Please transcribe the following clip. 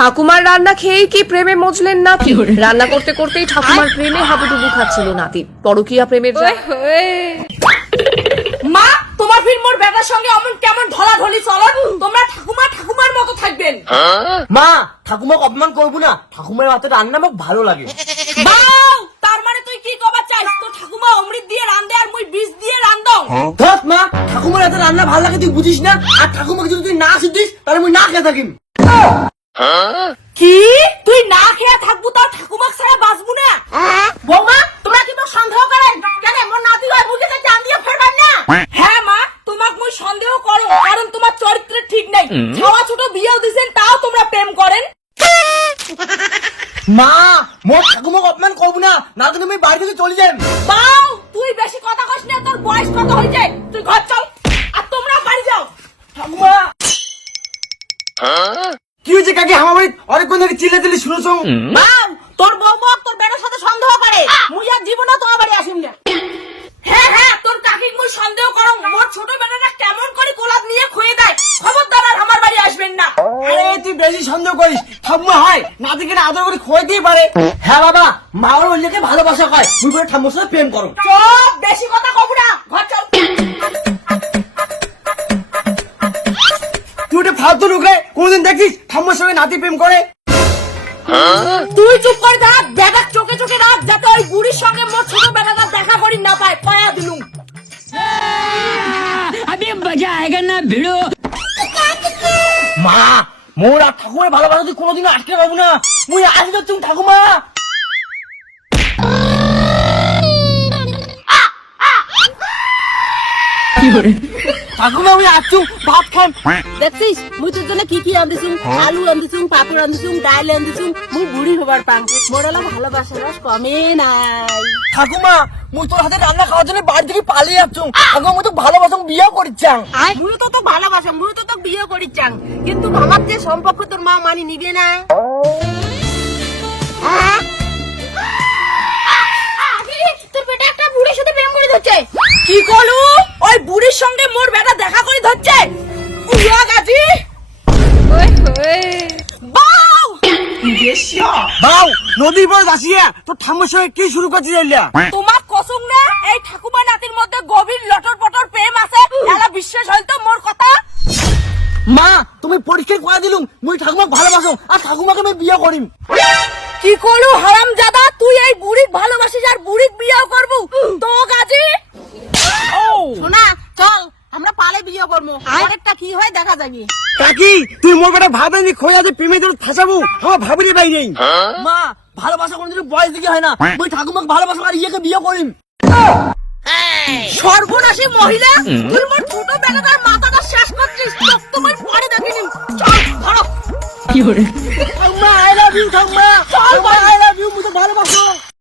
ঠাকুমার রান্না খেয়েই কি প্রেমে মজলেন নাতি? রান্না করতে করতেই ঠাকুমার প্রেমে হাবুডুবু খাচ্ছিল নাতি। পরকীয়া প্রেমের মা, তোমার ফির মোর বেটার সঙ্গে অমন কেমন ঢলাঢলি চলন? তোমরা ঠাকুমার মতো থাকবেন। মা, ঠাকুমাকে অপমান করবো না। ঠাকুমার হাতে রান্না আমার ভালো লাগে। বাউ, তার মানে তুই কি কবার চাইছ? তো ঠাকুমা অমৃত দিয়ে রান্ধে আর মুই বিষ দিয়ে রান্ধং। ধত মা, ঠাকুমার হাতে রান্না ভালো লাগে তুই বুঝিস না। আর ঠাকুমাকে যদি তুই না শিখিস তাহলে মুই না খেয়ে থাকিম। কি তুই না খেয়ে থাকবো তার ঠাকুমাক ছাড়া বাঁচবো না? বৌমা, তোমরা কি মোর সন্দেহ করেন? কেন মোর নাতি হয় মুখে জান দিয়ে ফেরবেন না? হ্যাঁ মা, তোমাক মুই সন্দেহ করো, কারণ তোমার চরিত্র ঠিক নাই। ছাওয়া ছোট বিয়েও দিছেন, তাও তোমরা প্রেম করেন। মা, মোর ঠাকুমাকে অপমান করবো না, না তো তুমি বাড়ি থেকে চলে যান। বাউ, তুই বেশি কথা কইস না, তোর বয়স কত হইছে? তুই ঘর চল আর তোমরা বাড়ি যাও। ঠাকুমা, কি হয়েছে কাকি? আমার বাড়ি অনেকক্ষণ ধরে চিল্লাচিল্লি শুনেছো। বাউ, তোর বৌমা তোর বেটার সাথে সন্দেহ করে। মুই আর জীবনে তোমার বাড়ি আসিম না। হ্যাঁ, তোর কাকিক মুই সন্দেহ করো। মোর ছোট বেটাটা কেমন করে কোলাপ নিয়ে খুঁয়ে দেয়। খবরদার আর আমার বাড়ি আসবেন না। আরে তুই বেশি সন্দেহ করিস। ঠাম্মা হয় নাতিকে আদর করে খোয়াইতেই পারে। হ্যাঁ বাবা, মা ওর অন্যকে ভালোবাসা হয়। তুই করে ঠাম্মার সাথে প্রেম করো। চুপ, বেশি কথা কব না, ঘর চল। তুই ওটা ফালতু ঢুকে কোনদিন দেখিস ঠাম্মার সঙ্গে নাতি প্রেম করে? তুই চুপ করে থাক, বেটার চোখে চোখে রাখ, যাতে ওই বুড়ির সঙ্গে মোর ছোট বেটাটা দেখা করি না পায়। পায়া দিলুম। अभी मजा आएगा ना भिड़ो। মা, মোর আর ঠাকুমার ভালোবাসা তুই কোনোদিন আটকে পাবো না। মুই আসবে তুমি ঠাকুমা। ঠাকুমা আমি আসছু, ভাত খান। দেখছিস মুই তোর জন্য কি কি আনদিছুম? আলু আনদিছুম, পাপড় আনদিছুম, ডাল আনদিছুম। মুই বুড়ি হবার পাং, মোড়ালা ভালোবাসার রস কমে নাই। ঠাকুমা, মুই তোর হাতে রান্না খাওয়ার জন্য বাড়ি থেকে পালিয়ে যাচ্ছু। ঠাকুমা, মুই তো ভালোবাসা বিয়ে করিচ্ছাং। মুই তো তোকে ভালোবাসাম, মুই তো তোকে বিয়ে করিচ্ছাং, কিন্তু আমার যে সম্পর্ক তোর মা মানি নিবে না। তোর বেটা একটা বুড়ির সাথে প্রেম করে ধরছে। কি করলু? ওই বুড়ির সঙ্গে মোর বেটা দেখা করে ধরছে। উড়া গাজি। বাউ! বাউ, নদীর পর দাসিয়া তোর ঠাম্মার সঙ্গে কি শুরু করছিস? তোমার কসম না, এই ঠাকুমা নাতির মধ্যে গভীর লটর পটর প্রেম আছে। এলা বিশ্বাস হইতো মোর কথা? মা, তুমি পরীক্ষা করে দিলুম মুই ঠাকুমাকে ভালোবাসো আর ঠাকুমাকে আমি বিয়ে করিম। কি করলু হারামজাদা? তুই এই বুড়িক ভালোবাসিস আর বুড়িক বিয়ে করবো? তো গাজি শোনা, চল আমরা পালে বিয়ে করবো। আরেকটা কি হয় দেখা যাবে। কাকি, তুই মোর বেটা ভাবেনি খোঁজা যে প্রেমে তোর ফাঁসাবো, আমার ভাবিনি পাই নেই। মা, ভালোবাসা কোনদিন বয়স দিকে হয় না। মুই ঠাকুমাকে ভালোবাসা আর ইয়েকে বিয়ে করিম। সর্বনাশী মহিলা, তুই মোর ছোট বেটাটার মাথাটা শেষ করছিস। তোকে তো মই পরে দেখিনি। চল ধরো। ঠাকুমা, আই লাভ ইউ। ঠাকুমা, আই লাভ ইউ। মুই তো ভালোবাসো।